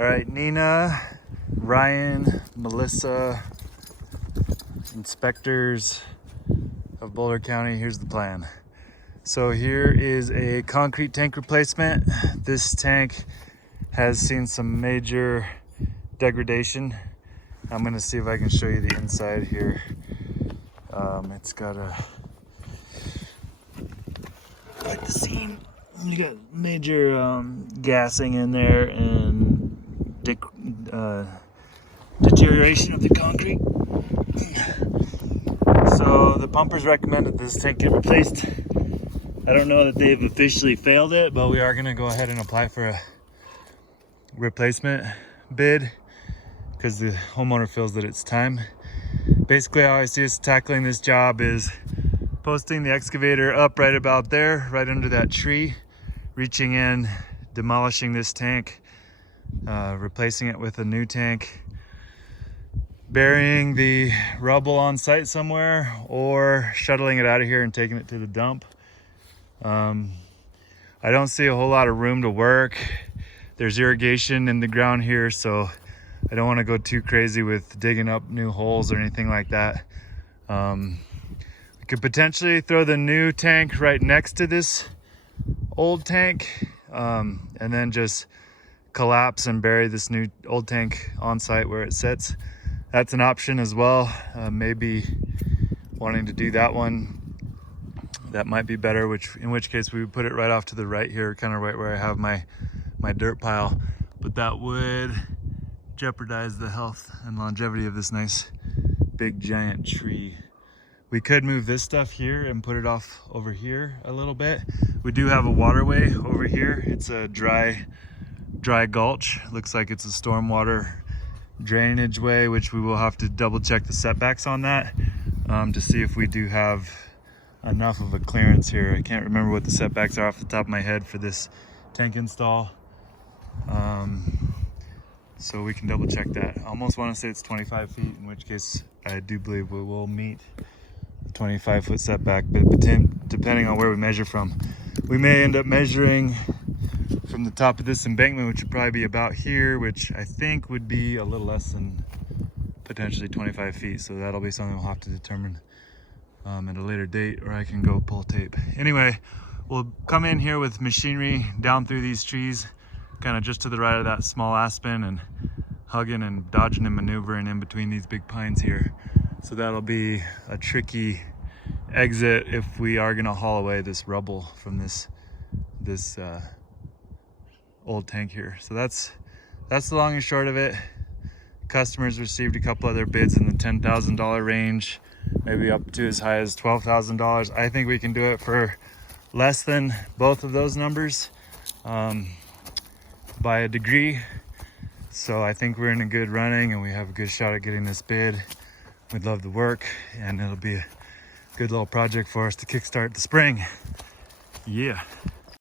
All right, Nina, Ryan, Melissa, inspectors of Boulder County, here's the plan. So here is a concrete tank replacement. This tank has seen some major degradation. I'm gonna see if I can show you the inside here. It's got like the seam. You got major gassing in there and deterioration of the concrete. So the pumpers recommended this tank get replaced. I don't know that they've officially failed it, but we are gonna go ahead and apply for a replacement bid because the homeowner feels that it's time. Basically, how I see us tackling this job is posting the excavator up right about there, right under that tree, reaching in, demolishing this tank, replacing it with a new tank, burying the rubble on site somewhere, or shuttling it out of here and taking it to the dump. I don't see a whole lot of room to work. There's irrigation in the ground here, so I don't want to go too crazy with digging up new holes or anything like that. We could potentially throw the new tank right next to this old tank, and then just collapse and bury this new old tank on site where it sits. That's an option as well. Maybe wanting to do that one. That might be better, in which case we would put it right off to the right here, kind of right where I have my dirt pile. But that would jeopardize the health and longevity of this nice big giant tree. We could move this stuff here and put it off over here a little bit. We do have a waterway over here. It's a dry gulch. Looks like it's a stormwater drainage way, which we will have to double check the setbacks on that to see if we do have enough of a clearance here. I can't remember what the setbacks are off the top of my head for this tank install. So we can double check that. I almost want to say it's 25 feet, in which case I do believe we will meet the 25-foot setback, but depending on where we measure from. We may end up measuring from the top of this embankment, which would probably be about here, which I think would be a little less than potentially 25 feet. So that'll be something we'll have to determine at a later date, or I can go pull tape. Anyway, we'll come in here with machinery down through these trees, kind of just to the right of that small aspen, and hugging and dodging and maneuvering in between these big pines here. So that'll be a tricky exit if we are gonna haul away this rubble from this old tank here. So that's the long and short of it. Customers received a couple other bids in the $10,000 range, maybe up to as high as $12,000. I think we can do it for less than both of those numbers by a degree. So I think we're in a good running and we have a good shot at getting this bid. We'd love the work, and it'll be a good little project for us to kickstart the spring. Yeah.